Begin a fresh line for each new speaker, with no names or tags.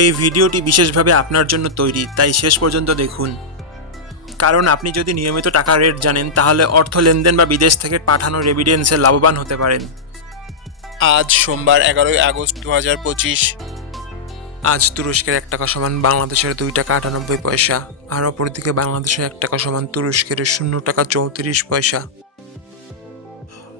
এই ভিডিওটি বিশেষভাবে আপনার জন্য তৈরি তাই শেষ পর্যন্ত দেখুন। কারণ আপনি যদি নিয়মিত টাকা রেট জানেন তাহলে অর্থ লেনদেন বা বিদেশ থেকে পাঠানো রেভিডেন্সে লাভবান হতে পারেন। আজ সোমবার এগারোই আগস্ট দু হাজার পঁচিশ। আজ তুরস্কের এক টাকা সমান বাংলাদেশের দুই টাকা আটানব্বই পয়সা আর অপরদিকে বাংলাদেশের এক টাকা সমান তুরস্কের শূন্য টাকা চৌত্রিশ পয়সা।